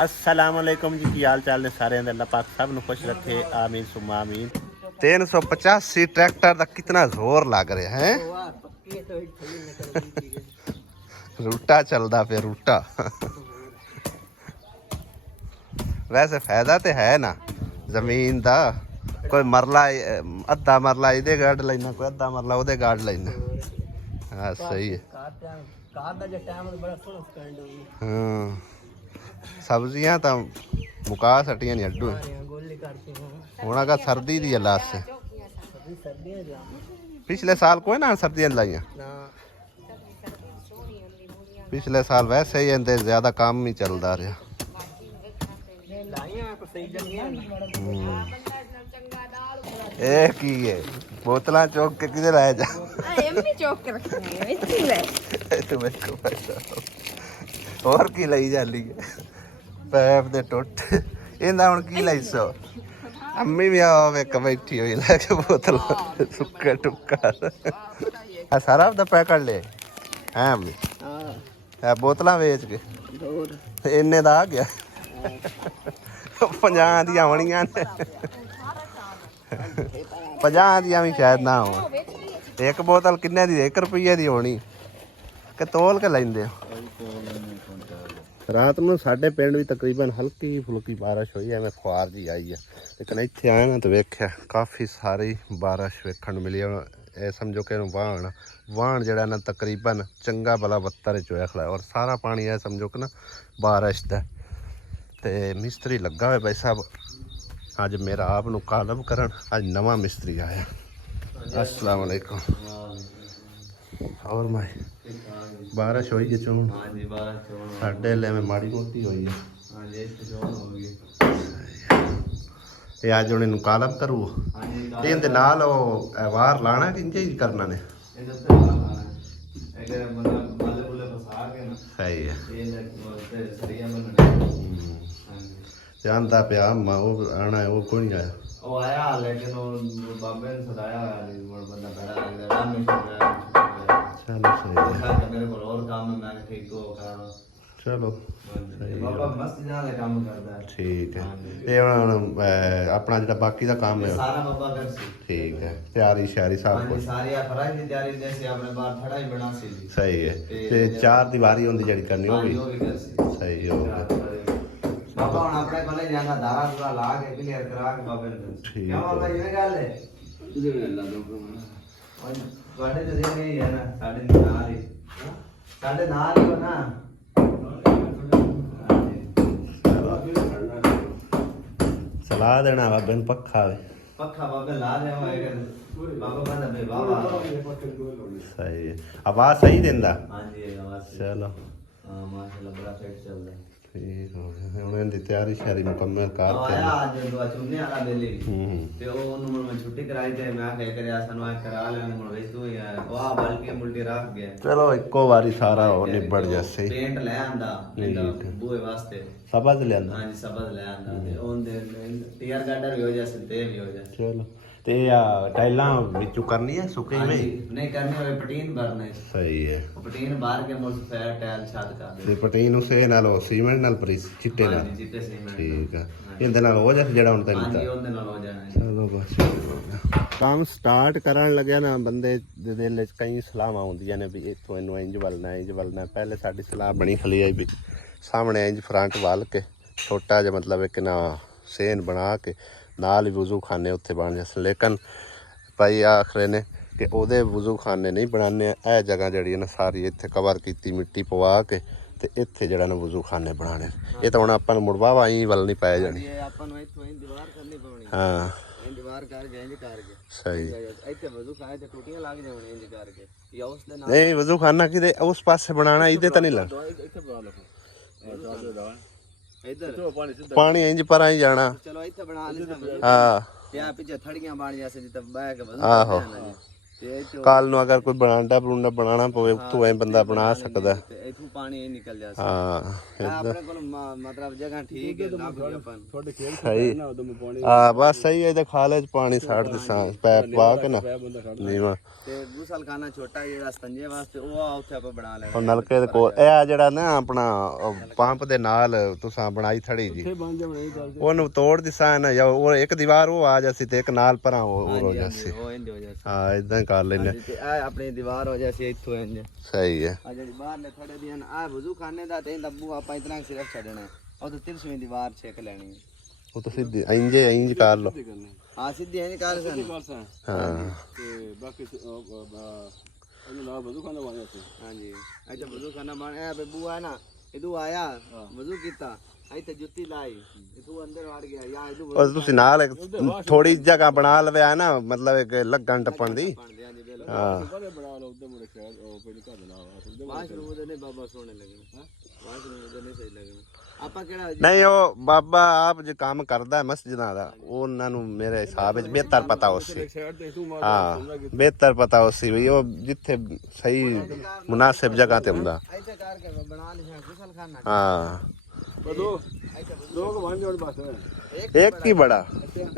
अस्सलाम वालेकुम जी की हाल चाल ने सारे अल्लाह पाक सब नु खुश रखे आमीन सुमा आमीन। 385 ट्रैक्टर का कितना जोर लग रहा है। रूटा चलदा पे रूटा। वैसे फायदा तो है ना जमीन का, कोई मरला अद्धा मरला इहदे गाड़ लेना, कोई अद्धा मरला उहदे गाड़ लेना। हाँ सही है। हाँ सब्जियां तो मुका सटियां नहीं अड्डू होना का सर्दी दी लाश से। पिछले साल कोई ना सर्दियां लाइया, पिछले साल वैसे ही इंदे ज्यादा काम ही चलता रहा। की है बोतल चौक के किधर आया जा और की लाई जाली पैप दे टुट इंदा हुन की लाई सो। अम्मी भी आवे बैठी हुई लेके बोतल सुक्का टुक्का सारा आपदा पैकेट ले हैं अम्मी बोतल बेच के इन्ने दा आ गया 50 दी आवनियां ने 50 दी भी शायद ना हो। एक बोतल किन्ने दी 1 रुपये दी होनी कि तोल के लेंदे। रात में साढ़े पिंड भी तकरीबन हल्की फुल्की बारिश हुई है, मैं खुआर जी आई है, लेकिन इत्थे आया ना तो वेख्या काफ़ी सारी बारिश वेखण मिली है। ये समझो कि वाहन जड़ा ना तकरीबन चंगा भला बत्तर च होया खड़ा और सारा पानी है समझो कि ना बारिश का। तो मिस्त्री लगा हुआ भाई साहब, अज मेरा आप नू कालब करन, अज नवा मिस्त्री आया। अस्सलाम वालेकुम। और मैं बारिश हुई है चुन साढ़े ले में माड़ी मोटी हुई है। ये अज उन्हें कालब करू ये नाल वार लाना कि इंजे ही करना ने सही है। जानता पे आना है वो कोई नहीं आया। वो आया लेकिन वो बाबे ने सदाया बंदा बड़ा चलो सही है। मेरे को और काम में मैं ठीक को करा चलो सही है। बाबा मस्त ज्यादा काम करता है। ठीक है। ये अपना जो बाकी का काम है सारा बाबा कर सी। ठीक है। तैयारी शारी सब कुछ सारी फराई की तैयारी जैसे आपने बाहर खड़ा ही बना सी। सही है। ते 4 दीवारी होंदी जड़ी करनी होगी सही हो गया। बाबा हम अपने कोले जाना दारा पूरा ला के क्लियर करा के बाबे ने ठीक क्या बाबा ये गल है तुझे गल्ला दो और ਤੁਹਾਡੇ ਤੇ ਦੇ ਨਹੀਂ ਹੈ ਨਾ ਸਾਡੇ ਨਾਲ ਹੀ ਹੋ ਨਾ सलाह देना बाबे ने पक्का वे पक्का बाबे ला दे होएगा बाबा कहंदा बे बाबा सही है। आवाज सही देंदा। हां जी आवाज चलो हां माशाल्लाह बड़ा फिट चल रहा है। ठीक हो गया हुन दी तैयारी शारी मुकम्मल कर के आया आज दो चुन्ने वाला बेले ते ओनु मैं छुट्टी कराई ते मैं कह करया सनु आ करा लेने मुड़ वेच तू यार वाह बल्कि मुल्टी रख गया। चलो इको बारी सारा हो निबड़ जैसे पेंट ले आंदा बूए वास्ते सबज ले आंदा। हां जी सबज ले आंदा ते ओन दे टीयर गार्डर भी हो जाए ते भी हो जाए। चलो ते टाइलां विचू करनी है सुके में नहीं करनी है पटीन भरने सही है। पटीन बाहर के मुझ फेर टाइल छत कर दे ते पटीन उसे नालो सीमेंट नाल परी चिट्टे नाल चिट्टे सीमेंट ठीक है। इंदे नाल हो जाए जेड़ा हुन तैਨੂੰ हां जी ओन दे नाल हो जाना। चलो बस काम स्टार्ट करन लग्या ना बंदे दे दिल च कई सलाहां आउंदियां ने भी इथों इनू इंज वलना पहले साडी सलाह बनी खली आई भी सामने इंज फ्रंट वाल के छोटा जिहा मतलब एक ना सेन बना के नाल ही वजू खाने उत्थे बन जाए। लेकिन भाई आखरे ने कि ओहदे वजू खाने नहीं बनाने ए जगह जड़ी ना सारी इत्थे कवर की मिट्टी पवा के ते इत्थे जड़ा ना वजू खाने बनाने। ये तो हुण आपां नूं मुड़वावा ही वल नहीं पाए जानी। हाँ दीवार करके इंज करके सही इत्थे वजू खाए ते टूटियां लग जावण इंज करके या उस दे नाल नहीं वजू खाना किते उस पासे बनाना इधे तो नहीं लगना। इत्थे बना लो इधर पानी इंज पर ही जाना। चलो इत्थे बना ले हाँ या पीछे थड़ियां बन जैसे जिते बैठ के वजू आहो ਤੇ ਕੱਲ ਨੂੰ ਅਗਰ ਕੋਈ ਬਣਾਉਣਾ ਪਵੇ ਤੂੰ ਐ ਬੰਦਾ ਬਣਾ ਸਕਦਾ। ਤੇ ਇਥੋਂ ਪਾਣੀ ਨਿਕਲ ਜਾ ਸੀ। ਹਾਂ ਆਪਣੇ ਕੋਲ ਮਤਲਬ ਜਗ੍ਹਾ ਠੀਕ ਹੈ ਲੱਭ ਗਿਆ ਆਪਾਂ ਤੁਹਾਡੇ ਖੇਤ ਸਹੀ ਨਾ ਉਦੋਂ ਪਾਣੀ ਆ ਬਸ ਸਹੀ ਹੈ। ਤੇ ਖਾਲੇ ਚ ਪਾਣੀ ਛੱਡ ਦੇ ਪੈਪ ਪਾ ਕੇ ਨਾ ਨੀਵਾ ਤੇ ਗੁਸਲਖਾਨਾ ਛੋਟਾ ਜਿਹੜਾ ਸਤੰਜੇ ਵਾਸਤੇ ਉਹ ਆ ਉੱਥੇ ਆਪਾਂ ਬਣਾ ਲੈਣਾ। ਉਹ ਨਲਕੇ ਦੇ ਕੋਲ ਇਹ ਆ ਜਿਹੜਾ ਨਾ ਆਪਣਾ ਪੰਪ ਦੇ ਨਾਲ ਤੁਸੀਂ ਬਣਾਈ ਥੜੀ ਜੀ ਬਣ ਜਾਣੇ ਕਰਦੇ ਉਹਨੂੰ ਤੋੜ ਦਿਸਾ ਨਾ ਜਾਂ ਉਹ ਇੱਕ ਦੀਵਾਰ ਉਹ ਆ ਜਾਸੀ ਤੇ ਇੱਕ ਨਾਲ ਪਰਾਂ ਉਹ ਹੋ ਜਾਸੀ। ਉਹ ਇੰਜ ਹੋ ਜਾ ਹਾਂ ਇਦਾਂ ਕਰ ਲੈਨੇ ਤੇ ਇਹ ਆਪਣੀ ਦੀਵਾਰ ਹੋ ਜਾਸੀ ਇੱਥੋਂ ਇੰਜ। ਸਹੀ ਹੈ। ਆ ਜਿਹੜੀ ਬਾਹਰ ਨੇ ਥੜੇ ਦੀਆਂ ਆ ਵਜ਼ੂ ਖਾਨੇ ਦਾ ਤੇ ਦੱਬੂ ਆਪਾਂ ਇਤਨਾ ਸਿਰਫ ਛੱਡਣਾ ਉਹ ਤੇ 300ਵੀਂ ਦੀਵਾਰ ਛੇਕ ਲੈਣੀ ਉਹ ਤਾਂ ਸਿੱਧੀ ਇੰਜ ਕਰ ਲੋ। ਹਾਂ ਸਿੱਧੀ ਇੰਜ ਕਰ ਸਨ। ਹਾਂ ਤੇ ਬਾਕੀ ਇਹਨੂੰ ਨਾਲ ਬਜ਼ੂ ਖਾਣਾ ਬਣਿਆ ਸੀ। ਹਾਂਜੀ ਅੱਛਾ ਵਜ਼ੂ ਖਾਨਾ ਬਣਿਆ ਬੱਬੂ ਆ ਨਾ ਇਹਦੂ ਆਇਆ ਵਜ਼ੂ ਕੀਤਾ ਇੱਥੇ ਜੁੱਤੀ ਲਾਈ ਤੂੰ ਅੰਦਰ ਵੜ ਗਿਆ ਜਾਂ ਇਹਦੂ ਉਹ ਤੁਸੀਂ ਨਾਲ ਥੋੜੀ ਜਗ੍ਹਾ ਬਣਾ ਲਵਿਆ ਨਾ ਮਤਲਬ ਇੱਕ ਲੱਗਣ ਟੱਪਣ ਦੀ। ਹਾਂ ਬਣਾ ਲਓ ਉਹਦੇ ਮੁਰੇ ਖੈਰ ਉਹ ਪਹਿਲੇ ਘਰ ਨਾ ਵਾਸ਼ਰੂਮ ਦੇ ਨੇ ਬਾਬਾ ਸੋਹਣੇ ਲੱਗਣੇ ਵਾਸ਼ਰੂਮ ਦੇ ਨੇ ਸਹੀ ਲੱਗਣੇ ਆਪਾਂ ਕਿਹੜਾ ਨਹੀਂ ਉਹ ਬਾਬਾ ਆਪ ਜੇ ਕੰਮ ਕਰਦਾ ਮਸਜਿਦਾਂ ਦਾ ਉਹਨਾਂ ਨੂੰ ਮੇਰੇ ਹਿਸਾਬ ਵਿੱਚ ਬਿਹਤਰ ਪਤਾ ਉਸੇ। ਸਾਈਡ ਤੇ ਤੂੰ ਮਾਰ ਹਾਂ ਬਿਹਤਰ ਪਤਾ ਉਸੇ ਵੀ ਉਹ ਜਿੱਥੇ ਸਹੀ ਮੁਨਾਸਿਬ ਜਗ੍ਹਾ ਤੇ ਹੁੰਦਾ। ਇੱਥੇ ਕਰਕੇ ਬਣਾ ਲਿਆ ਗੁਸਲਖਾਨਾ। ਹਾਂ ਦੋ ਕੁ ਬਣ ਜਾਣ ਬਸ ਇੱਕ ਹੀ ਬੜਾ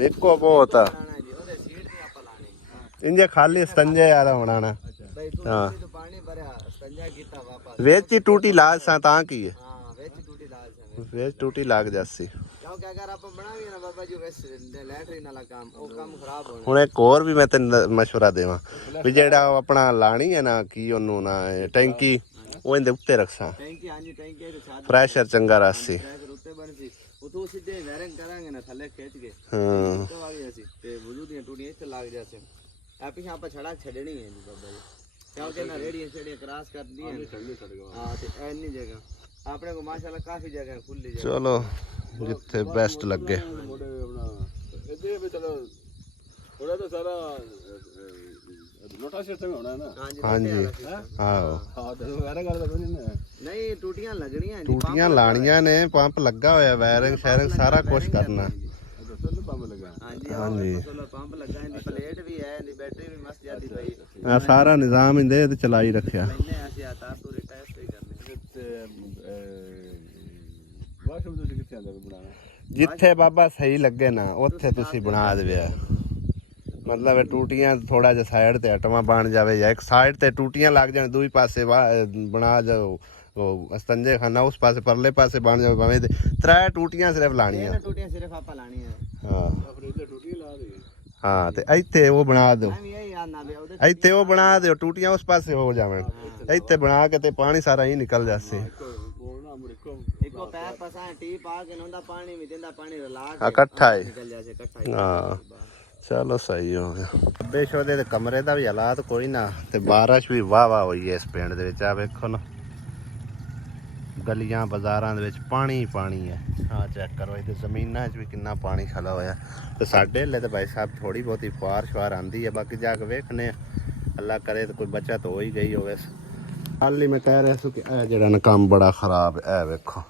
ਇੱਕੋ ਬਹੁਤ ਉਹਦੇ ਸੀਟ ਨਹੀਂ ਆਪਾਂ ਲਾਣੀ ਇੰਜੇ ਖਾਲੀ ਸਤੰਜੇ ਵਾਲਾ ਬਣਾਣਾ। ਬਈ ਤੂੰ ਤੋਂ ਪਾਣੀ ਭਰਿਆ ਸੰਜਾ ਕੀਤਾ ਵਾਪਸ ਵਿੱਚ ਹੀ ਟੂਟੀ ਲਾ ਸਾਂ ਤਾਂ ਕੀ ਹੈ ਹਾਂ ਵਿੱਚ ਟੂਟੀ ਲਾ ਸਨ ਵਿੱਚ ਟੂਟੀ ਲੱਗ ਜਾਸੀ। ਕਿਉਂਕਿ ਅਗਰ ਆਪਾਂ ਬਣਾਵੀਏ ਨਾ ਬਾਬਾ ਜੀ ਵੈਸ ਲੈਟਰਿਨ ਵਾਲਾ ਕੰਮ ਉਹ ਕੰਮ ਖਰਾਬ ਹੋਣਾ। ਹੁਣ ਇੱਕ ਹੋਰ ਵੀ ਮੈਂ ਤੈਨੂੰ ਮਸ਼ਵਰਾ ਦੇਵਾਂ ਵੀ ਜਿਹੜਾ ਉਹ ਆਪਣਾ ਲਾਣੀ ਹੈ ਨਾ ਕੀ ਉਹਨੂੰ ਨਾ ਟੈਂਕੀ ਉਹ ਇਹਦੇ ਉੱਤੇ ਰੱਖਾਂ ਟੈਂਕੀ ਹਾਂਜੀ ਟੈਂਕੀ ਤੇ ਛੱਤ ਫਰੈਸ਼ਰ ਚੰਗਾ ਰਾਸੀ। ਪ੍ਰੈਸ਼ਰ ਉੱਤੇ ਬਣ ਸੀ ਉਹ ਤੋਂ ਸਿੱਧੇ ਵਾਇਰਿੰਗ ਕਰਾਂਗੇ ਨਾ ਥੱਲੇ ਖਿੱਚ ਕੇ ਹਾਂ ਤੋਂ ਆ ਗਿਆ ਸੀ ਤੇ ਵਜ਼ੂ ਦੀਆਂ ਟੂਟੀਆਂ ਇੱਥੇ ਲੱਗ ਜਾਸੇ ਆ ਪਿੱਛੇ ਆਪਾਂ ਛੜਾ ਛੱਡਣੀ ਹੈ ਜੀ ਬਾਬਾ ਜੀ ਕਿਉਂਕਿ ਨਾ ਰੇੜੀਆਂ ਛੜੀਆਂ ਕ੍ਰਾਸ ਕਰਦੀਆਂ ਹਾਂ ਤੇ ਐਨੀ ਜਗ੍ਹਾ ਆਪਣੇ ਕੋ ਮਾਸ਼ਾਅੱਲਾ ਕਾਫੀ ਜਗ੍ਹਾ ਖੁੱਲੀ ਜਗ੍ਹਾ। ਚਲੋ ਜਿੱਥੇ ਬੈਸਟ ਲੱਗੇ। ਮੋੜੇ ਆਪਣਾ ਇਹਦੇ ਵੀ ਚਲੋ ਥੋੜਾ ਤਾਂ ਸਾਰਾ ਲੋਟਾ ਸਿਸਟਮ ਹੋਣਾ ਨਾ। ਹਾਂਜੀ ਆਹੋ ਹਾਂ ਤੇ ਵੈਰਾ ਗੱਲ ਤਾਂ ਨਹੀਂ ਨਾ ਨਹੀਂ ਟੂਟੀਆਂ ਲੱਗਣੀਆਂ ਜੀ ਟੂਟੀਆਂ ਲਾਣੀਆਂ ਨੇ ਪੰਪ ਲੱਗਾ ਹੋਇਆ ਵਾਇਰਿੰਗ ਸ਼ਾਇਰਿੰਗ ਸਾਰਾ ਕੁਝ ਕਰਨਾ। ਦੱਸੋ ਪੰਪ ਲਗਾ ਹਾਂਜੀ ਸੋਲਰ ਪੰਪ ਲੱਗਾ ਇਹਦੀ ਪਲੇਟ ਵੀ ਹੈ ਇਹਦੀ ਬੈਟਰੀ ਵੀ ਮਸਤ ਜਾਂਦੀ ਪਈ ਆ ਸਾਰਾ ਨਿਜ਼ਾਮ ਇਹਦੇ ਤੇ ਚਲਾਈ ਰੱਖਿਆ। ਲੈਨੇ ਅਸੀਂ ਆ ਤਾਰ ਪੂਰੇ ਟੈਸਟ ਹੀ ਕਰਨੇ ਤੇ ਵਾਸ਼ਰੂਮ ਤੁਸੀਂ ਕਿੱਥੇ ਆਂਦਾ ਬਣਾਣਾ ਜਿੱਥੇ ਬਾਬਾ ਸਹੀ ਲੱਗੇ ਨਾ ਉੱਥੇ ਤੁਸੀਂ ਬਣਾ ਦੇਵੇ। ਮਤਲਬ ਇਹ ਟੂਟੀਆਂ ਥੋੜਾ ਜਿਹਾ ਸਾਈਡ ਤੇ ਹਟਵਾ ਬਣ ਜਾਵੇ ਜਾਂ ਇੱਕ ਸਾਈਡ ਤੇ ਟੂਟੀਆਂ ਲੱਗ ਜਾਣ ਦੂਈ ਪਾਸੇ ਬਣਾ ਜਾਓ ਉਹ ਅਸਤੰਜੇ ਖਾਨਾ ਉਸ ਪਾਸੇ ਪਰਲੇ ਪਾਸੇ ਬਣ ਜਾਵੇ ਭਾਵੇਂ ਤਰੇ ਟੂਟੀਆਂ ਸਿਰਫ ਲਾਣੀਆਂ। ਟੂਟੀਆਂ ਸਿਰਫ ਆਪਾਂ ਲਾਣੀਆਂ ਹਾਂ ਫਰਿੱਜ ਟੂਟੀ ਲਾ ਦੇ ਹਾਂ ਤੇ ਇੱਥੇ ਉਹ ਬਣਾ ਦਿਓ ਮੈਂ ਵੀ ਇਹ ਆਨਾ ਵੀ ਉਹਦੇ ਇੱਥੇ ਉਹ ਬਣਾ ਦਿਓ ਟੂਟੀਆਂ ਉਸ ਪਾਸੇ ਹੋ ਜਾਵਣ ਇੱਥੇ ਬਣਾ ਕੇ ਤੇ ਪਾਣੀ ਸਾਰਾ ਹੀ ਨਿਕਲ ਜਾਸੇ। ਬੋਲਣਾ ਮੁੜਕੋ ਇੱਕੋ ਪੈਪ ਪਸਾਂ ਟੀ ਪਾ ਕੇ ਨੋਂਦਾ ਪਾਣੀ ਵੀ ਦਿੰਦਾ ਪਾਣੀ ਰਲਾ ਆ ਕੇ ਇਕੱਠਾ ਹੈ। ਨਿਕਲ ਜਾਸੇ ਇਕੱਠਾ ਹਾਂ ਚਲੋ ਸਹੀ ਹੋ ਗਿਆ। ਬੇਸ਼ੋਦੇ ਦੇ ਕਮਰੇ ਦਾ ਵੀ ਹਾਲਾਤ ਕੋਈ ਨਾ ਤੇ ਬਾਰਿਸ਼ ਵੀ ਵਾਹ ਵਾਹ ਹੋਈ ਹੈ ਇਸ ਪਿੰਡ ਦੇ ਵਿੱਚ। ਆ ਵੇਖੋ ਨਾ ਗਲੀਆਂ ਬਾਜ਼ਾਰਾਂ ਦੇ ਵਿੱਚ ਪਾਣੀ ਪਾਣੀ ਹੈ। ਹਾਂ ਚੈੱਕ ਕਰੋ ਇਹਦੇ ਜ਼ਮੀਨਾਂ 'ਚ ਵੀ ਕਿੰਨਾ ਪਾਣੀ ਖਲਾ ਹੋਇਆ ਤੇ ਸਾਡੇ ਹਲੇ ਤਾਂ ਭਾਈ ਸਾਹਿਬ ਥੋੜੀ ਬਹੁਤੀ ਫੁਆਰ ਸ਼ਵਾਰ ਆਂਦੀ ਹੈ ਬਾਕੀ ਜਾ ਕੇ ਵੇਖਨੇ ਅੱਲਾ ਕਰੇ ਤਾਂ ਕੋਈ ਬਚਤ ਹੋ ਹੀ ਗਈ ਹੋਵੇ। ਹਾਲੀ ਮੈਂ ਕਹਿ ਰਿਹਾ ਸੀ ਕਿ ਇਹ ਜਿਹੜਾ ਨਾ ਕੰਮ ਬੜਾ ਖਰਾਬ ਹੈ। ਇਹ ਵੇਖੋ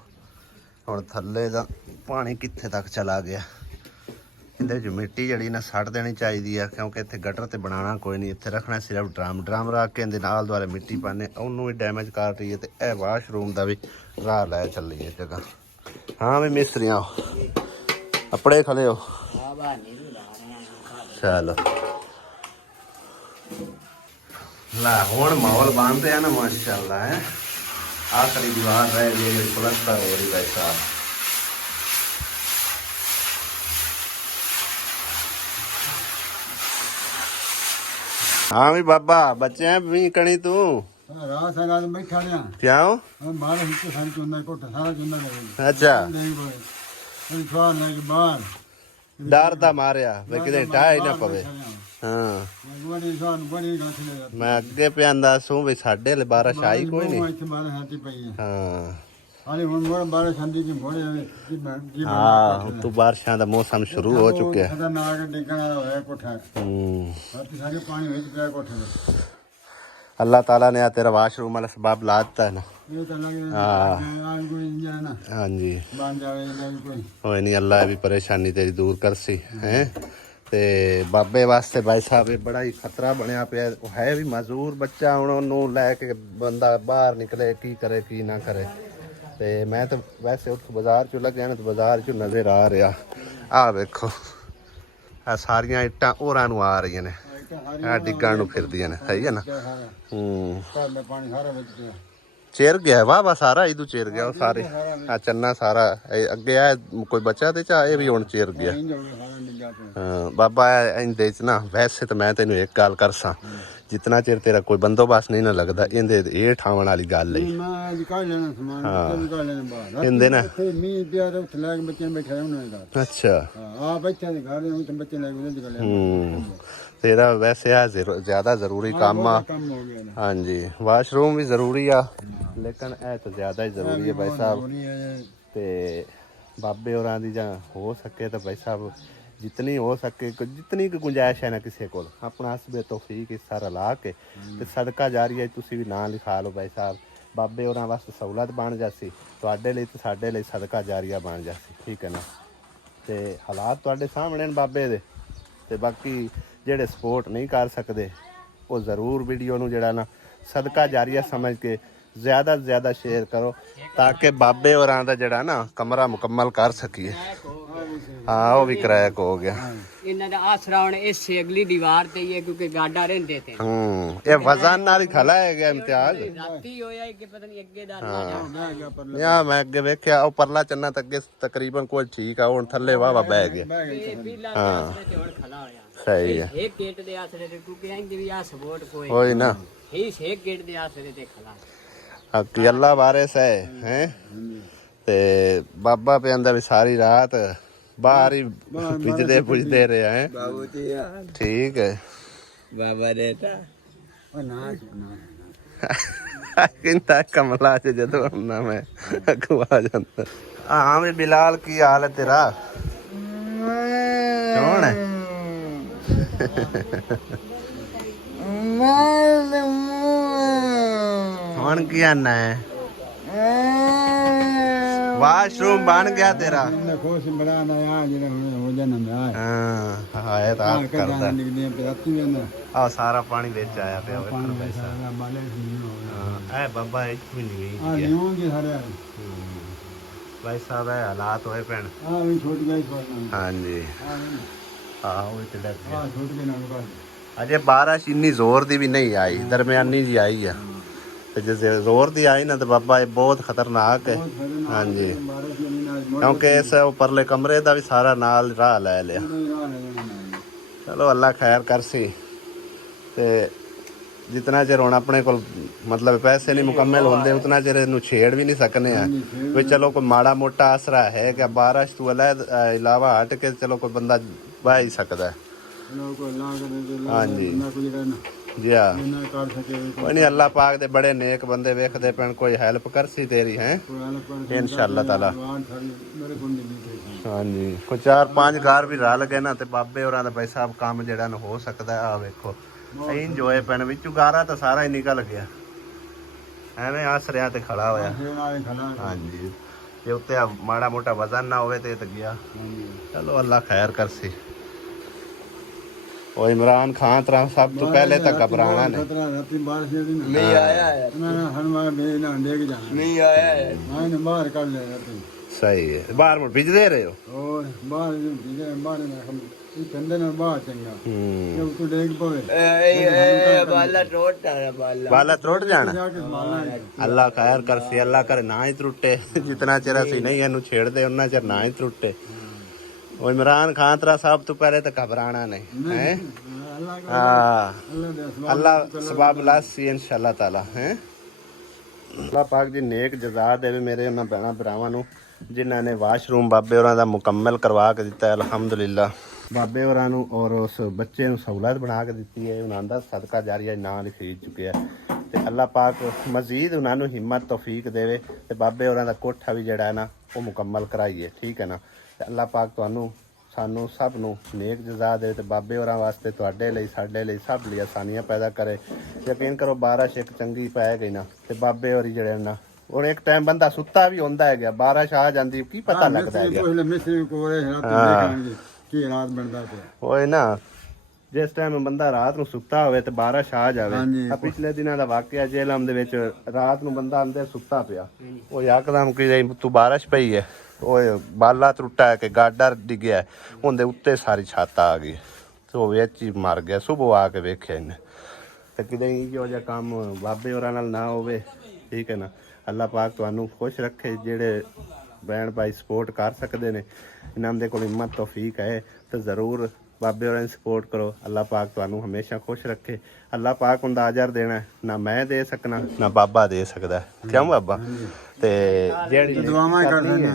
ਹੁਣ ਥੱਲੇ ਦਾ ਪਾਣੀ ਕਿੱਥੇ ਤੱਕ ਚਲਾ ਗਿਆ। ਇਹਦੇ ਵਿੱਚ ਮਿੱਟੀ ਜਿਹੜੀ ਨਾ ਸੱਟ ਦੇਣੀ ਚਾਹੀਦੀ ਆ ਕਿਉਂਕਿ ਇੱਥੇ ਗਟਰ ਤੇ ਬਣਾਉਣਾ ਕੋਈ ਨਹੀਂ ਇੱਥੇ ਰੱਖਣਾ ਸਿਰਫ ਡਰਮ ਰੱਖ ਕੇ ਇਹਦੇ ਨਾਲ ਦੁਆਲੇ ਮਿੱਟੀ ਪਾਣੇ ਉਹਨੂੰ ਵੀ ਡੈਮੇਜ ਕਰ ਰਹੀ ਹੈ ਤੇ ਇਹ ਵਾਸ਼ਰੂਮ ਦਾ ਵੀ ਰਾਹ ਲੈ ਚੱਲੀ ਹੈ ਜਗ੍ਹਾ। ਹਾਂ ਵੀ ਮਿਸਤਰੀਆਂ ਆਪਣੇ ਖਲੇ ਹੋ ਚਲੋ ਲਾ ਹੁਣ ਮਾਹੌਲ ਬਣ ਰਿਹਾ ਨਾ ਮਾਸ਼ਾਅੱਲਾ ਹੈ। ਆਖਰੀ ਦੀਵਾਰ ਰਹਿ ਗਈ ਪਲਸਤਰ ਹੋ ਰਹੀ ਹੈ ਸਾਹ। हाँ भी बाबा बच्चे हैं भी कणी तू रात सारा दिन बैठा रहा क्यों हम बाहर हिस्से सारी चुनना कोठा सारा चुनना लगे अच्छा नहीं बोले फिर थोड़ा नहीं बाहर डर दा मारिया वे किते टाई ना पवे हाँ बड़ी जान बड़ी गांठ ले जाती मैं अगे पे आंदा सू भी साडे ले बारिश आई कोई नहीं इतने बाहर हाथी पई है हाँ अरे हुन मोर बारिश आंदी की मोरे की हाँ तो बारिशां दा मौसम शुरू हो चुका है। खतरनाक डिगना है कोठा रात सारे पानी विच गया कोठे में। अल्लाह ताला ने तेरा वाशरूम वाला सबब लाता है ना। ये तो लगे हाँ आज कोई इंजन ना हाँ जी बांध जावे कोई कोई नहीं अल्लाह भी परेशानी तेरी दूर कर सी हैं ਤੇ ਬਾਬੇ ਵਾਸਤੇ ਭਾਈ ਸਾਹਿਬ ਇਹ ਬੜਾ ਹੀ ਖਤਰਾ ਬਣਿਆ ਪਿਆ। ਉਹ ਹੈ ਵੀ ਮਜ਼ਦੂਰ ਬੱਚਾ, ਹੁਣ ਉਹਨੂੰ ਲੈ ਕੇ ਬੰਦਾ ਬਾਹਰ ਨਿਕਲੇ ਕੀ ਕਰੇ ਕੀ ਨਾ ਕਰੇ। ਤੇ ਮੈਂ ਤਾਂ ਵੈਸੇ ਉੱਥੇ ਬਾਜ਼ਾਰ 'ਚ ਲੱਗਿਆ ਨਾ, ਤੇ ਬਾਜ਼ਾਰ 'ਚ ਨਜ਼ਰ ਆ ਰਿਹਾ। ਆਹ ਵੇਖੋ ਆ ਸਾਰੀਆਂ ਇੱਟਾਂ ਹੋਰਾਂ ਨੂੰ ਆ ਰਹੀਆਂ ਨੇ, ਆ ਡਿੱਗਣ ਨੂੰ ਫਿਰਦੀਆਂ ਨੇ, ਸਹੀ ਹੈ ਨਾ। ਘਰ ਦਾ ਪਾਣੀ ਸਾਰਾ ਵਿੱਚ ਪਿਆ। ਚਿਰ ਗਿਆ ਵਾਹ ਸਾਰਾ ਇਦੂ ਚਿਰ ਗਿਆ ਉਹ ਸਾਰੇ। ਆ ਚੰਨਾ ਸਾਰਾ ਅੱਗੇ ਆ ਕੋਈ ਬਚਾ ਤੇ ਚਾ ਇਹ ਵੀ ਹੁਣ ਚਿਰ ਗਿਆ। ਹਾਂ ਬਾਬਾ ਇਹਦੇ ਚ ਨਾ ਵੈਸੇ ਤਾਂ ਮੈਂ ਤੈਨੂੰ ਇੱਕ ਗੱਲ ਕਰਸਾਂ, ਜਿਤਨਾ ਚਿਰ ਤੇਰਾ ਕੋਈ ਬੰਦੋਬਸਤ ਨਹੀਂ ਨਾ ਲੱਗਦਾ ਇਹਦੇ ਇਹ ਠਾਵਣ ਵਾਲੀ ਗੱਲ ਹੈ। ਮੈਂ ਅੱਜ ਕੱਢ ਲੈਣਾ ਸਮਾਨ, ਕੱਢ ਲੈਣਾ ਬਾਹਰ ਇਹਦੇ ਨਾ ਮੀਂਹ ਪਿਆ ਤੇ ਉੱਥੇ ਲੈ ਕੇ ਬੱਚੇ ਬੈਠੇ ਉਹਨਾਂ ਦਾ। ਅੱਛਾ ਆ ਬੱਚਿਆਂ ਦੇ ਘਰ ਨੂੰ ਤੇ ਬੱਚੇ ਲੈ ਕੇ ਉਹਦੇ ਕੋਲ ਤੇਰਾ ਵੈਸੇ ਆ ਜ਼ਿਆਦਾ ਜ਼ਰੂਰੀ ਕੰਮ ਆ। ਕੰਮ ਹੋ ਗਿਆ ਨਾ। ਹਾਂਜੀ ਵਾਸ਼ਰੂਮ ਵੀ ਜ਼ਰੂਰੀ ਆ, ਲੇਕਿਨ ਇਹ ਤਾਂ ਜ਼ਿਆਦਾ ਹੀ ਜ਼ਰੂਰੀ ਹੈ ਭਾਈ ਸਾਹਿਬ। ਤੇ ਬਾਬੇ ਹੋਰਾਂ ਦੀ ਜਾਂ ਹੋ ਸਕੇ ਤਾਂ ਭਾਈ ਸਾਹਿਬ ਜਿਤਨੀ ਹੋ ਸਕੇ, ਜਿਤਨੀ ਕੁ ਗੁੰਜਾਇਸ਼ ਹੈ ਨਾ ਕਿਸੇ ਕੋਲ ਆਪਣਾ ਹਸਬੇ ਤੌਫੀਕ ਹਿੱਸਾ ਰਲਾ ਕੇ ਤੇ ਸਦਕਾ ਜਾਰੀਆ ਤੁਸੀਂ ਵੀ ਨਾਂ ਲਿਖਾ ਲਓ ਭਾਈ ਸਾਹਿਬ। ਬਾਬੇ ਹੋਰਾਂ ਵਾਸਤੇ ਸਹੂਲਤ ਬਣ ਜਾਸੀ, ਤੁਹਾਡੇ ਲਈ ਤੇ ਸਾਡੇ ਲਈ ਸਦਕਾ ਜਾਰੀਆ ਬਣ ਜਾਸੀ, ਠੀਕ ਹੈ ਨਾ। ਤੇ ਹਾਲਾਤ ਤੁਹਾਡੇ ਸਾਹਮਣੇ ਨੇ ਬਾਬੇ ਦੇ। ਤੇ ਬਾਕੀ ਜਿਹੜੇ ਸਪੋਰਟ ਨਹੀਂ ਕਰ ਸਕਦੇ ਉਹ ਜ਼ਰੂਰ ਵੀਡੀਓ ਨੂੰ ਜਿਹੜਾ ਨਾ ਸਦਕਾ ਜਾਰੀਆ ਸਮਝ ਕੇ ਜ਼ਿਆਦਾ ਤੋਂ ਜ਼ਿਆਦਾ ਸ਼ੇਅਰ ਕਰੋ, ਤਾਂ ਕਿ ਬਾਬੇ ਹੋਰਾਂ ਦਾ ਜਿਹੜਾ ਨਾ ਕਮਰਾ ਮੁਕੰਮਲ ਕਰ ਸਕੀਏ। ਹਾਂ ਉਹ ਵੀ ਕਿਰਾਇਆ ਹੋ ਗਿਆ। ਇਹਨਾਂ ਦਾ ਆਸਰਾ ਹੁਣ ਇਸੇ ਅਗਲੀ ਦੀਵਾਰ ਤੇ ਹੀ ਹੈ, ਕਿਉਂਕਿ ਗਾਡਾ ਰਹਿੰਦੇ ਤੇ ਇਹ ਵਜ਼ਨ ਨਾਲ ਹੀ ਖਲਾ ਹੈ ਗਿਆ ਇਮਤਿਆਜ਼। ਰਾਤੀ ਹੋਇਆ ਕਿ ਪਤਾ ਨਹੀਂ ਅੱਗੇ ਦਾ ਮੈਂ ਅੱਗੇ ਵੇਖਿਆ ਉਹ ਪਰਲਾ ਚੰਨਾ ਤੱਕ ਅੱਗੇ ਤਕਰੀਬਨ ਕੋਈ ਠੀਕ ਆ, ਹੁਣ ਥੱਲੇ ਵਾਵਾ ਬਹਿ ਗਿਆ। ਹਾਂ ਤੇ ਹੁਣ ਖਲਾ ਹੋਇਆ ਸਹੀ ਹੈ। ਇੱਕ ਗੇਟ ਦੇ ਆਸਰੇ ਤੇ, ਕਿਉਂਕਿ ਇੰਜ ਵੀ ਆ ਸਪੋਰਟ ਕੋਈ ਹੋਈ ਨਾ ਇਸ ਇੱਕ ਗੇਟ ਦੇ ਆਸਰੇ ਤੇ ਖਲਾ। ਹਕੀ ਅੱਲਾ ਵਾਰਿਸ ਹੈ ਤੇ ਬਾਬਾ पे अंदर भी सारी रात बाहर ही पुजते रहे हैं। बाबू जी ठीक है बाबा रेटा किंता कमला च जदों आना मैं अगवा जांदा। हाँ भी बिलाल की हाल है तेरा? कौन है? कौन की आना है? वाशरूम बन गया तेरा? खुश बड़ा नया ਜਿਹੜਾ ਹੋ ਜਾਣਾ ਮੈਂ ਹਾਂ ਆਇਆ ਤਾਂ ਆਪ ਕਰਦਾ ਨਿਕਲੀਆਂ ਪਿਆਤੀ ਜਾਂਦਾ ਆ ਸਾਰਾ ਪਾਣੀ ਵਿੱਚ ਆਇਆ ਪਿਆ ਵੇਖੋ ਪੈਸਾ। ਸਾਰਾ ਮਾਲੇ ਨਹੀਂ ਹੋਣਾ ਹਾਂ ਇਹ ਬਾਬਾ ਇੱਕ ਵੀ ਨਹੀਂ ਆ ਗਈ ਨਿਉਂ ਦੇ ਸਾਰੇ ਭਾਈ ਸਾਹਿਬ ਇਹ ਹਾਲਾਤ ਹੋਏ ਪੈਣ। ਆ ਵੀ ਛੋਟੀ ਗਈ ਸੋਣਾ ਹਾਂਜੀ ਆ ਆਹ ਉਹ ਤੇ ਡਰ ਗਿਆ। ਆ ਛੋਟੀ ਕੇ ਨਾਲ ਬਾਅਦ ਅਜੇ ਬਾਰਿਸ਼ ਇੰਨੀ ਜ਼ੋਰ ਦੀ ਵੀ ਨਹੀਂ ਆਈ, ਦਰਮਿਆਨੀ ਜੀ ਆਈ ਆ। ਤੇ ਜੇ ਜ਼ੋਰ ਦੀ ਆਈ ਨਾ ਤੇ ਬਾਬਾ ਇਹ ਬਹੁਤ ਖਤਰਨਾਕ ਹੈ। ਹਾਂਜੀ ਬਾਰਿਸ਼ ਨਹੀਂ ਨਾਲ ਕਿਉਂਕਿ ਇਸ ਉੱਪਰਲੇ ਕਮਰੇ ਦਾ ਵੀ ਸਾਰਾ ਨਾਲ ਰਾਹ ਲੈ ਲਿਆ। ਚਲੋ ਅੱਲਾ ਖੈਰ ਕਰਸੀ। ਤੇ ਜਿਤਨਾ ਚਿਰ ਹੁਣ ਆਪਣੇ ਕੋਲ ਮਤਲਬ ਪੈਸੇ ਨਹੀਂ ਮੁਕੰਮਲ ਹੁੰਦੇ ਉਤਨਾ ਚਿਰ ਇਹਨੂੰ ਛੇੜ ਵੀ ਨਹੀਂ ਸਕਨੇ ਆ ਵੀ ਚਲੋ ਕੋਈ ਮਾੜਾ ਮੋਟਾ ਆਸਰਾ ਹੈ ਕਿ ਬਾਰਿਸ਼ ਤੋਂ ਇਲਾਵਾ ਹਟ ਕੇ ਚਲੋ ਕੋਈ ਬੰਦਾ ਬਹਿ ਹੀ ਸਕਦਾ ਹੈ। ਹਾਂਜੀ ਜੀ ਹਾਂ ਕੋਈ ਨਹੀਂ ਅੱਲਾ ਪਾਕ ਦੇ ਬੜੇ ਨੇਕ ਬੰਦੇ ਵੇਖਦੇ ਪੈਣ, ਕੋਈ ਹੈਲਪ ਕਰਸੀ ਤੇਰੀ ਹੈ ਇਨਸ਼ਾਅੱਲਾ ਤਾਲਾ। ਹਾਂਜੀ ਕੋਈ 4-5 ਘਰ ਵੀ ਰਲ ਗਏ ਨਾ ਤੇ ਬਾਬੇ ਹੋਰਾਂ ਦਾ ਭਾਈ ਸਾਹਿਬ ਕੰਮ ਜਿਹੜਾ ਨਾ ਹੋ ਸਕਦਾ। ਆ ਵੇਖੋ ਇੰਜੋਏ ਪੈਣ ਵਿੱਚੋਂ ਗਾਰਾ ਤਾਂ ਸਾਰਾ ਹੀ ਨਿਕਲ ਗਿਆ, ਐਵੇਂ ਆਸਰਿਆਂ ਤੇ ਖੜਾ ਹੋਇਆ। ਹਾਂਜੀ ਜੇ ਉੱਤੇ ਮਾੜਾ ਮੋਟਾ ਵਜ਼ਨ ਨਾ ਹੋਵੇ ਤੇ ਗਿਆ। ਚਲੋ ਅੱਲਾ ਖੈਰ ਕਰਸੀ। ਉਹ ਇਮਰਾਨ ਖਾਨ ਤਰ੍ਹਾਂ ਸਭ ਤੋਂ ਪਹਿਲੇ ਤਾਂ ਘਬਰਾਣਾ ਨੇ। नहीं आया है नहीं आया है ਬਾਹਰ ਕੱਢ ਲਿਆ ਰਾਤੀ ਸਹੀ ਹੈ ਬਾਹਰ ਮੁੜ ਭਿਜਦੇ ਰਹੇ ਹੋ। ਹੋਰ ਬਾਹਰ ਬਾਹਰ ਇਹ ਕੰਦੇ ਨਾਲ ਬਾਹਰ ਚੰਗਾ ਹੂੰ ਤੂੰ ਡੇਗ ਪਵੇ बाला टोट है बाला ਬਾਲਾ ਤਰੁੱਟ ਜਾਣਾ। ਜਾ ਕੇ ਸਮਾਲਣਾ ਅੱਲਾ ਖੈਰ ਕਰਸੀ, ਅੱਲਾ ਕਰੇ ਨਾ ਹੀ ਤਰੁੱਟੇ। ਜਿਤਨਾ ਚਿਰ ਅਸੀਂ ਨਹੀਂ ਇਹਨੂੰ ਛੇੜਦੇ ਉਹਨਾਂ ਚਿਰ ਨਾ ਹੀ ਤਰੁੱਟੇ। ਉਹ ਇਮਰਾਨ ਖਾਨ ਤਰ੍ਹਾਂ ਸਭ ਤੋਂ ਪਹਿਲੇ ਤਾਂ ਘਬਰਾਣਾ ਨਹੀਂ ਹੈ। ਅੱਲਾ ਸਬਾਬ ਲਾਸੀ ਇਨਸ਼ਾਅੱਲਾ ਤਾਲਾ ਹੈ। ਅੱਲਾ ਪਾਕ ਜੀ ਨੇਕ ਜਜ਼ਾ ਦੇਵੇ ਮੇਰੇ ਉਹਨਾਂ ਭੈਣਾਂ ਭਰਾਵਾਂ ਨੂੰ ਜਿਨ੍ਹਾਂ ਨੇ ਵਾਸ਼ਰੂਮ ਬਾਬੇ ਹੋਰਾਂ ਦਾ ਮੁਕੰਮਲ ਕਰਵਾ ਕੇ ਦਿੱਤਾ ਹੈ। ਅਲਹਮਦੁਲਿਲਾ ਬਾਬੇ ਹੋਰਾਂ ਨੂੰ ਔਰ ਉਸ ਬੱਚੇ ਨੂੰ ਸਹੂਲਤ ਬਣਾ ਕੇ ਦਿੱਤੀ ਹੈ। ਉਹਨਾਂ ਦਾ ਸਦਕਾ ਜਾਰੀਆ ਨਾਂ ਲਿਖੀ ਚੁੱਕਿਆ ਤੇ ਅੱਲਾ ਪਾਕ ਮਜ਼ੀਦ ਉਹਨਾਂ ਨੂੰ ਹਿੰਮਤ ਤੌਫੀਕ ਦੇਵੇ ਤੇ ਬਾਬੇ ਹੋਰਾਂ ਦਾ ਕੋਠਾ ਵੀ ਜਿਹੜਾ ਹੈ ਨਾ ਉਹ ਮੁਕੰਮਲ ਕਰਾਈਏ, ਠੀਕ ਹੈ ਨਾ। ਤੇ ਅੱਲਾ ਪਾਕ ਤੁਹਾਨੂੰ ਸਾਨੂੰ ਸਭ ਨੂੰ ਨੇਕ ਜਜ਼ਾ ਦੇ ਤੇ ਬਾਬੇ ਹੋਰਾਂ ਵਾਸਤੇ ਤੁਹਾਡੇ ਲਈ ਸਾਡੇ ਲਈ ਸਭ ਲਈ ਆਸਾਨੀਆਂ ਪੈਦਾ ਕਰੇ। ਯਕੀਨ ਕਰੋ ਬਾਰਿਸ਼ ਇੱਕ ਚੰਗੀ ਪੈ ਗਈ ਨਾ ਤੇ ਬਾਬੇ ਹੋਰੀ ਜਿਹੜੇ ਨਾ ਔਰ ਇੱਕ ਟਾਈਮ ਬੰਦਾ ਸੁੱਤਾ ਵੀ ਹੁੰਦਾ ਹੈਗਾ, ਬਾਰਿਸ਼ ਆ ਜਾਂਦੀ ਕੀ ਪਤਾ ਲੱਗਦਾ ਹੈਗਾ। ਕੀ ਰਾਤ ਬਣਦਾ ਪਿਆ ਓਏ ਨਾ ਜਿਸ ਟਾਈਮ ਬੰਦਾ ਰਾਤ ਨੂੰ ਸੁੱਤਾ ਹੋਵੇ ਤੇ ਬਾਰਿਸ਼ ਆ ਜਾਵੇ ਹਾਂਜੀ। ਆ ਪਿਛਲੇ ਦਿਨਾਂ ਦਾ ਵਾਕਿਆ ਜੇਲਮ ਦੇ ਵਿੱਚ ਰਾਤ ਨੂੰ ਬੰਦਾ ਅੰਦਰ ਸੁੱਤਾ ਪਿਆ ਉਹ ਯਕਦਮ ਕਿ ਤੂੰ ਬਾਰਿਸ਼ ਪਈ ਹੈ ਓਏ ਬਾਲਾ ਟੁੱਟਾ ਹੈ ਕਿ ਗਾਡਾ ਡਿੱਗਿਆ ਉਹਦੇ ਉੱਤੇ ਸਾਰੀ ਛੱਤ ਆ ਗਈ ਤੇ ਉਹ ਵਿੱਚ ਹੀ ਮਰ ਗਿਆ ਸਵੇਰ ਆ ਕੇ ਵੇਖਿਆ ਇਹਨੇ ਤੇ ਕਿਤੇ ਇਹੋ ਜਿਹਾ ਕੰਮ ਬਾਬੇ ਹੋਰਾਂ ਨਾਲ ਨਾ ਹੋਵੇ ਠੀਕ ਹੈ ਨਾ ਅੱਲਾਹ ਪਾਕ ਤੁਹਾਨੂੰ ਖੁਸ਼ ਰੱਖੇ ਜਿਹੜੇ ਭੈਣ ਭਾਈ ਸਪੋਰਟ ਕਰ ਸਕਦੇ ਨੇ ਇਹਨਾਂ ਦੇ ਕੋਲ ਹਿੰਮਤ ਤੌਫੀਕ ਹੈ ਤੇ ਜ਼ਰੂਰ ਬਾਬੇ ਹੋਰਾਂ ਨੂੰ ਸਪੋਰਟ ਕਰੋ ਅੱਲਾਹ ਪਾਕ ਤੁਹਾਨੂੰ ਹਮੇਸ਼ਾ ਖੁਸ਼ ਰੱਖੇ ਅੱਲਾਹ ਪਾਕ ਹੁੰਦਾ ਅਜਰ ਦੇਣਾ ਨਾ ਮੈਂ ਦੇ ਸਕਣਾ ਨਾ ਬਾਬਾ ਦੇ ਸਕਦਾ ਕਿਉਂ ਬਾਬਾ ਤੇ ਜਿਹੜੀ ਦੁਆਵਾਂ ਕਰਦੇ ਨੇ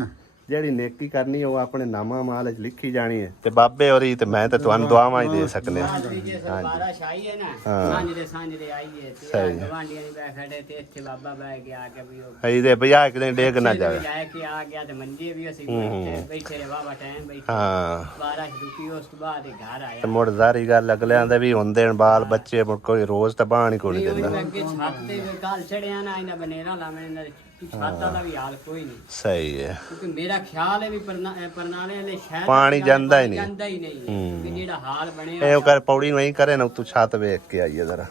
ਜਿਹੜੀ ਨੇਕੀ ਕਰਨੀ ਉਹ ਆਪਣੇ ਨਾਮਾ ਮਾਲ 'ਚ ਲਿਖੀ ਜਾਣੀ ਹੈ ਤੇ ਬਾਬੇ ਹੋਰੀ ਤੇ ਮੈਂ ਤੇ ਤੁਹਾਨੂੰ ਦੁਆਵਾਂ ਹੀ ਦੇ ਸਕਨੇ ਬਾਰਿਸ਼ ਆਈ ਹੈ ਨਾ ਸਾਂਝ ਦੇ ਆਈ ਹੈ ਤੇ ਗਵਾਂਡੀਆਂ ਨੇ ਬੈ ਖੜੇ ਤੇ ਇੱਥੇ ਬਾਬਾ ਬੈ ਕੇ ਆ ਕੇ ਵੀ ਉਹ ਇਹਦੇ ਬਜਾ ਇੱਕ ਦਿਨ ਡੇਗ ਨਾ ਜਾਵੇ ਲੈ ਕੇ ਆ ਗਿਆ ਤੇ ਮੰਜੇ ਵੀ ਅਸੀਂ ਬੈਠੇ ਰਹੇ ਵਾਵਾ ਟਾਈਮ ਬੈਠੇ ਹਾਂ ਬਾਰਿਸ਼ ਰੁਕੀ ਉਸ ਤੋਂ ਬਾਅਦ ਘਰ ਆਇਆ ਤੇ ਮੁੜ ਜ਼ਾਰੀ ਗੱਲ ਅਗਲਿਆਂ ਦੇ ਵੀ ਹੁੰਦੇ ਨੇ ਬਾਲ ਬੱਚੇ ਮੁੜ ਕੋਈ ਰੋਜ਼ ਤਾਂ ਬਾਹਰ ਨਹੀਂ ਕੋਈ ਦਿੰਦਾ ਅੱਗੇ ਛੱਤ ਤੇ ਕੱਲ ਚੜਿਆ ਨਾ ਇਹਨਾਂ ਬਨੇਰਾ ਲਾਵਣੇ ਛੱਤ ਦਾ ਵੀ ਹਾਲ ਕੋਈ ਨਹੀਂ ਸਹੀ ਹੈ ਕਿਉਂਕਿ ਮੇਰਾ ਖਿਆਲ ਹੈ ਵੀ ਪਰਨਾਲੇ ਵਾਲੇ ਸ਼ਹਿਰ ਪਾਣੀ ਜਾਂਦਾ ਹੀ ਨਹੀਂ ਜਾਂਦਾ ਹੀ ਨਹੀਂ ਕਿ ਜਿਹੜਾ ਹਾਲ ਬਣਿਆ ਇਹ ਕਰ ਪੌੜੀ ਨਹੀਂ ਕਰੇ ਨਾ ਤੂੰ ਛੱਤ ਵੇਖ ਕੇ ਆਈਏ ਜ਼ਰਾ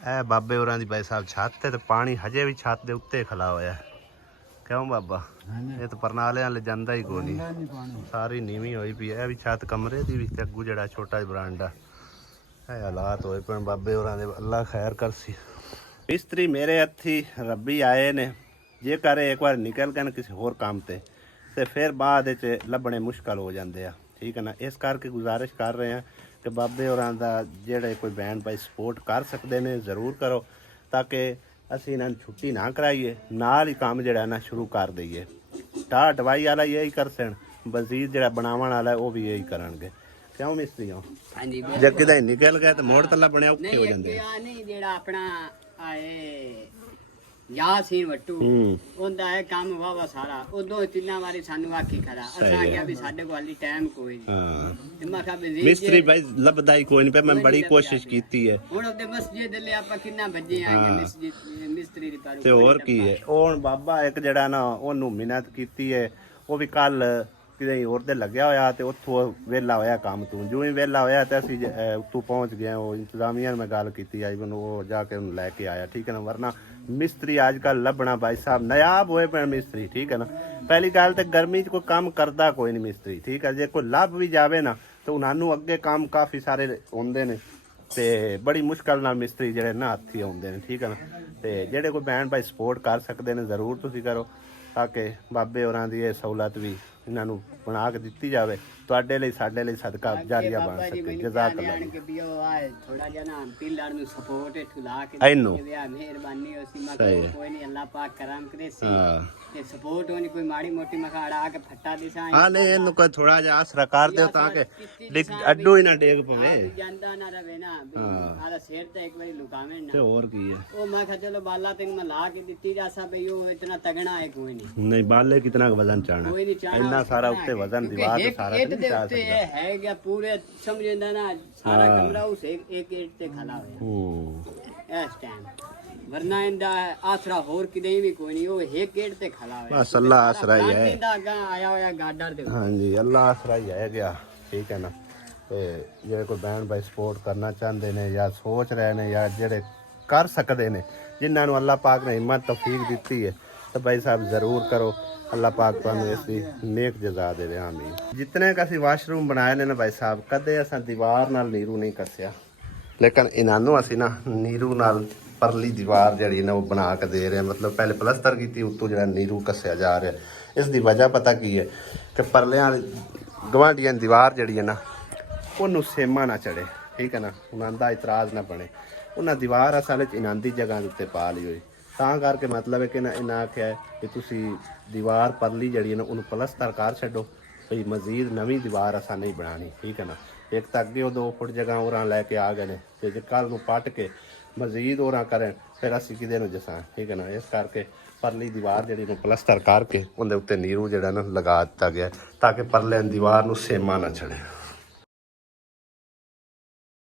ਇਹ ਬਾਬੇ ਹੋਰਾਂ ਦੀ ਭਾਈ ਸਾਹਿਬ ਛੱਤ ਤੇ ਪਾਣੀ ਹਜੇ ਵੀ ਛੱਤ ਦੇ ਉੱਤੇ ਖਲਾ ਹੋਇਆ ਕਿਉਂ ਬਾਬਾ ਇਹ ਤਾਂ ਪਰਨਾਲੇ ਵਾਲੇ ਜਾਂਦਾ ਹੀ ਕੋਈ ਨਹੀਂ ਸਾਰੀ ਨੀਵੀਂ ਹੋਈ ਪਈ ਇਹ ਵੀ ਛੱਤ ਕਮਰੇ ਦੀ ਵੀ ਤੇ ਅੱਗੂ ਜਿਹੜਾ ਛੋਟਾ ਜਿਹਾ ਬਰਾਂਡਾ ਇਹ ਹਾਲਾਤ ਹੋਏ ਪਏ ਬਾਬੇ ਹੋਰਾਂ ਦੇ ਅੱਲਾ ਖੈਰ ਕਰਸੀ ਮਿਸਤਰੀ ਮੇਰੇ ਹੱਥੀ ਰੱਬੀ ਆਏ ਨੇ ਜੇ ਕਰੇ ਇੱਕ ਵਾਰ ਨਿਕਲ ਗਏ ਨਾ ਕਿਸੇ ਹੋਰ ਕੰਮ ਤੇ ਫਿਰ ਬਾਅਦ ਵਿੱਚ ਲੱਭਣੇ ਮੁਸ਼ਕਲ ਹੋ ਜਾਂਦੇ ਆ ਠੀਕ ਹੈ ਨਾ ਇਸ ਕਰਕੇ ਗੁਜ਼ਾਰਿਸ਼ ਕਰ ਰਹੇ ਆ ਕਿ ਬਾਬੇ ਹੋਰਾਂ ਦਾ ਜਿਹੜੇ ਕੋਈ ਭੈਣ ਭਾਈ ਸਪੋਰਟ ਕਰ ਸਕਦੇ ਨੇ ਜ਼ਰੂਰ ਕਰੋ ਤਾਂ ਕਿ ਅਸੀਂ ਇਹਨਾਂ ਨੂੰ ਛੁੱਟੀ ਨਾ ਕਰਾਈਏ ਨਾਲ ਹੀ ਕੰਮ ਜਿਹੜਾ ਨਾ ਸ਼ੁਰੂ ਕਰ ਦਈਏ ਢਾਹ ਢਵਾਈ ਵਾਲਾ ਇਹੀ ਕਰਸਣ ਵਜ਼ੀਰ ਜਿਹੜਾ ਬਣਾਉਣ ਵਾਲਾ ਉਹ ਵੀ ਇਹੀ ਕਰਨਗੇ ਕਿਉਂ ਮਿਸਤਰੀ ਹੋ ਹਾਂਜੀ ਜੇ ਕਿਤੇ ਨਿਕਲ ਗਏ ਤਾਂ ਮੋੜ ਤੱਲਾ ਬਣਿਆ ਔਖੇ ਹੋ ਜਾਂਦੇ ਨਹੀਂ ਆ ਨਹੀਂ ਜਿਹੜਾ ਆਪਣਾ ਆਏ ਯਾਸੀਨ ਵੱਟੂ ਉਹਦਾ ਇਹ ਕੰਮ ਵਾਵਾ ਸਾਰਾ ਉਦੋਂ ਤਿੰਨਾਂ ਵਾਰੀ ਸਾਨੂੰ ਆਖੀ ਖੜਾ ਅਸਾਂ ਕਿਹਾ ਵੀ ਸਾਡੇ ਕੋਲ ਹਾਲੀ ਟਾਈਮ ਕੋਈ ਨਹੀਂ ਹਾਂ ਤੇ ਮੈਂ ਕਿਹਾ ਵੀ ਮਿਸਤਰੀ ਭਾਈ ਲੱਭਦਾ ਹੀ ਕੋਈ ਨਹੀਂ ਪਿਆ ਮੈਂ ਬੜੀ ਕੋਸ਼ਿਸ਼ ਕੀਤੀ ਹੈ ਹੁਣ ਉਹਦੇ ਮਸਜਿਦ ਲਈ ਆਪਾਂ ਕਿੰਨਾ ਵੱਜੇ ਆਏ ਮਿਸਤਰੀ ਦੀ ਪਰ ਤੇ ਹੋਰ ਕੀ ਹੈ ਉਹ ਹੁਣ ਬਾਬਾ ਇੱਕ ਜਿਹੜਾ ਨਾ ਉਹਨੂੰ ਮਿਹਨਤ ਕੀਤੀ ਹੈ ਉਹ ਵੀ ਕੱਲ ਕਿਤੇ ਹੋਰ ਤੇ ਲੱਗਿਆ ਹੋਇਆ ਤੇ ਉੱਥੋਂ ਵਿਹਲਾ ਹੋਇਆ ਕੰਮ ਤੋਂ ਜਿਉਂ ਹੀ ਵਿਹਲਾ ਹੋਇਆ ਤੇ ਅਸੀਂ ਉੱਥੋਂ ਪਹੁੰਚ ਗਏ ਉਹ ਇੰਤਜ਼ਾਮੀਆਂ ਨਾਲ ਮੈਂ ਗੱਲ ਕੀਤੀ ਆਈ ਮੈਨੂੰ ਉਹ ਜਾ ਕੇ ਉਹਨੂੰ ਲੈ ਕੇ ਆਇਆ ਠੀਕ ਹੈ ਨਾ ਵਰਨਾ ਮਿਸਤਰੀ ਅੱਜ ਕੱਲ੍ਹ ਲੱਭਣਾ ਭਾਈ ਸਾਹਿਬ ਨਾਯਾਬ ਹੋਏ ਪਏ ਮਿਸਤਰੀ ਠੀਕ ਹੈ ਨਾ ਪਹਿਲੀ ਗੱਲ ਤੇ ਗਰਮੀ 'ਚ ਕੋਈ ਕੰਮ ਕਰਦਾ ਕੋਈ ਨਹੀਂ ਮਿਸਤਰੀ ਠੀਕ ਹੈ ਜੇ ਕੋਈ ਲੱਭ ਵੀ ਜਾਵੇ ਨਾ ਤਾਂ ਉਹਨਾਂ ਨੂੰ ਅੱਗੇ ਕੰਮ ਕਾਫੀ ਸਾਰੇ ਹੁੰਦੇ ਨੇ ਤੇ ਬੜੀ ਮੁਸ਼ਕਲ ਨਾਲ ਮਿਸਤਰੀ ਜਿਹੜੇ ਨਾ ਹੱਥੀ ਆਉਂਦੇ ਨੇ ਠੀਕ ਹੈ ਨਾ ਤੇ ਜਿਹੜੇ ਕੋਈ ਭੈਣ ਭਾਈ ਸਪੋਰਟ ਕਰ ਸਕਦੇ ਨੇ ਜ਼ਰੂਰ ਤੁਸੀਂ ਕਰੋ ਤਾਂ ਕਿ ਬਾਬੇ ਹੋਰਾਂ ਦੀ ਇਹ ਸਹੂਲਤ ਵੀ ਇਹਨਾਂ ਨੂੰ ਬਣਾ ਕੇ ਦਿੱਤੀ ਜਾਵੇ ਤੁਹਾਡੇ ਲਈ ਸਾਡੇ ਲਈ ਸਦਕਾ ਜਾਰੀਆ ਬਣ ਸਕੇ ਜਜ਼ਾਕੱਲਾ ਕਿ ਵੀ ਉਹ ਆਏ ਥੋੜਾ ਜਿਹਾ ਨਾ ਪਿੱਲਰ ਨੂੰ ਸਪੋਰਟ ਠੁਲਾ ਕੇ ਇਹਨੂੰ ਮਿਹਰਬਾਨੀ ਹੋਸੀ ਮੈਂ ਕੋਈ ਨਹੀਂ ਅੱਲਾਹ ਪਾਕ ਕਰਮ ਕਰੇ ਸੀ ਤੇ ਸਪੋਰਟ ਹੋਣੀ ਕੋਈ ਮਾੜੀ ਮੋਟੀ ਮਖਾੜਾ ਆ ਕੇ ਫੱਟਾ ਦਿਸਾਂ ਹਾਂ ਨਹੀਂ ਇਹਨੂੰ ਕੋਈ ਥੋੜਾ ਜਿਹਾ ਆਸਰਾ ਕਰ ਦਿਓ ਤਾਂ ਕਿ ਅੱਡੋ ਹੀ ਨਾ ਡੇਗ ਪਵੇ ਜਾਂਦਾ ਨਾ ਰਵੇ ਨਾ ਆਲਾ ਸਿਰ ਤੇ ਇੱਕ ਵਾਰੀ ਲੁਕਾਵੇਂ ਤੇ ਨਾ ਹੋਰ ਕੀ ਹੈ ਉਹ ਮੈਂ ਕਿਹਾ ਚਲੋ ਬਾਲਾ ਤੈਨੂੰ ਮੈਂ ਲਾ ਕੇ ਦਿੱਤੀ ਜਾਸਾ ਬਈ ਉਹ ਇਤਨਾ ਤਗੜਾ ਹੈ ਕੋਈ ਨਹੀਂ ਬਾਲੇ ਕਿਤਨਾ ਵਜ਼ਨ ਚਾਹਣਾ ਕੋਈ ਨਹੀਂ ਚਾਹਣਾ ਇੰਨਾ ਸਾਰਾ ਉੱਤੇ ਵਜ਼ਨ ਦੀਵਾਰ ਤੇ ਸਾਰਾ ਇੱਕ ਨਹੀਂ ਦੇ ਚਾਹ ਉੱਤੇ ਸਕਦਾ ਇਹ ਹੈ ਕਿ ਪੂਰੇ ਸਮਝਦਾ ਨਾ ਸਾਰਾ ਕਮਰਾ ਉਸ ਇੱਕ ਇੱਟ ਤੇ ਖੜਾ ਹੋਇਆ ਇਸ ਟਾਈਮ ਵਰਨਾ ਇਹਦਾ ਆਸਰਾ ਹੋਰ ਕਿਤੇ ਵੀ ਕੋਈ ਨਹੀਂ ਉਹ ਇੱਕ ਗੇਟ ਤੇ ਖੜਾ ਹੋਇਆ ਬਸ ਅੱਲਾ ਆਸਰਾ ਹੀ ਹੈ ਇਹਦਾ ਅੱਗਾ ਆਇਆ ਹੋਇਆ ਗਾਡਰ ਦੇ ਹਾਂਜੀ ਅੱਲਾ ਆਸਰਾ ਹੀ ਹੈ ਗਿਆ ਠੀਕ ਹੈ ਨਾ ਤੇ ਜਿਹੜੇ ਕੋਈ ਭੈਣ ਭਾਈ ਸਪੋਰਟ ਕਰਨਾ ਚਾਹੁੰਦੇ ਨੇ ਜਾਂ ਸੋਚ ਰਹੇ ਨੇ ਜਾਂ ਜਿਹੜੇ ਕਰ ਸਕਦੇ ਨੇ ਜਿਨ੍ਹਾਂ ਨੂੰ ਅੱਲਾ ਪਾਕ ਨੇ ਹਿੰਮਤ ਤੌਫੀਕ ਦਿੱਤੀ ਹੈ ਤਾਂ ਭਾਈ ਸਾਹਿਬ ਜ਼ਰੂਰ ਕਰੋ ਅੱਲਾ ਪਾਕ ਤੁਹਾਨੂੰ ਇਸ ਦੀ ਨੇਕ ਜਜ਼ਾ ਦੇਵੇ ਆਮੀਨ ਜਿਤਨੇ ਕ ਅਸੀਂ ਵਾਸ਼ਰੂਮ ਬਣਾਏ ਨੇ ਨਾ ਭਾਈ ਸਾਹਿਬ ਕਦੇ ਅਸਾਂ ਦੀਵਾਰ ਨਾਲ ਨੀਰੂ ਨਹੀਂ ਕੱਸਿਆ ਲੇਕਿਨ ਇਹਨਾਂ ਨੂੰ ਅਸੀਂ ਨਾ ਨੀਰੂ ਨਾਲ ਪਰਲੀ ਦੀਵਾਰ ਜਿਹੜੀ ਨਾ ਉਹ ਬਣਾ ਕੇ ਦੇ ਰਹੇ ਮਤਲਬ ਪਹਿਲੇ ਪਲਸਤਰ ਕੀਤੀ ਉੱਤੋਂ ਜਿਹੜਾ ਨੀਰੂ ਕੱਸਿਆ ਜਾ ਰਿਹਾ ਇਸ ਦੀ ਵਜ੍ਹਾ ਪਤਾ ਕੀ ਹੈ ਕਿ ਪਰਲਿਆਂ ਗਵਾਂਢੀਆਂ ਦੀ ਦੀਵਾਰ ਜਿਹੜੀ ਹੈ ਨਾ ਉਹਨੂੰ ਸੇਮਾ ਨਾ ਚੜੇ ਠੀਕ ਹੈ ਨਾ ਉਹਨਾਂ ਦਾ ਇਤਰਾਜ਼ ਨਾ ਬਣੇ ਉਹਨਾਂ ਦੀਵਾਰ ਅਸਲ ਵਿੱਚ ਇਹਨਾਂ ਦੀ ਜਗ੍ਹਾ ਦੇ ਉੱਤੇ ਪਾ ਲਈ ਹੋਈ ਤਾਂ ਕਰਕੇ ਮਤਲਬ ਹੈ ਕਿ ਇਹਨਾਂ ਆਖਿਆ ਕਿ ਤੁਸੀਂ ਦੀਵਾਰ ਪਰਲੀ ਜਿਹੜੀ ਹੈ ਨਾ ਉਹਨੂੰ ਪਲਸਤਰ ਕਰ ਛੱਡੋ ਭਈ ਮਜ਼ੀਦ ਨਵੀਂ ਦੀਵਾਰ ਅਸਾਂ ਨਹੀਂ ਬਣਾਉਣੀ ਠੀਕ ਹੈ ਨਾ ਇੱਕ ਤਾਂ ਅੱਗੇ ਉਹ 2 ਫੁੱਟ ਜਗ੍ਹਾ ਹੋਰਾਂ ਲੈ ਕੇ ਆ ਗਏ ਨੇ ਤੇ ਜੇ ਕੱਲ ਨੂੰ ਪੱਟ ਕੇ ਮਜ਼ੀਦ ਹੋਰਾਂ ਕਰਨ ਫਿਰ ਅਸੀਂ ਕਿਤੇ ਨੂੰ ਜਸਾਂ ਠੀਕ ਹੈ ਨਾ ਇਸ ਕਰਕੇ ਪਰਲੀ ਦੀਵਾਰ ਜਿਹੜੀ ਨੂੰ ਪਲਸਤਰ ਕਰਕੇ ਉਹਦੇ ਉੱਤੇ ਨੀਰੂ ਜਿਹੜਾ ਨਾ ਲਗਾ ਦਿੱਤਾ ਗਿਆ ਤਾਂ ਕਿ ਪਰਲੇ ਦੀਵਾਰ ਨੂੰ ਸੇਮਾ ਨਾ ਚੜੇ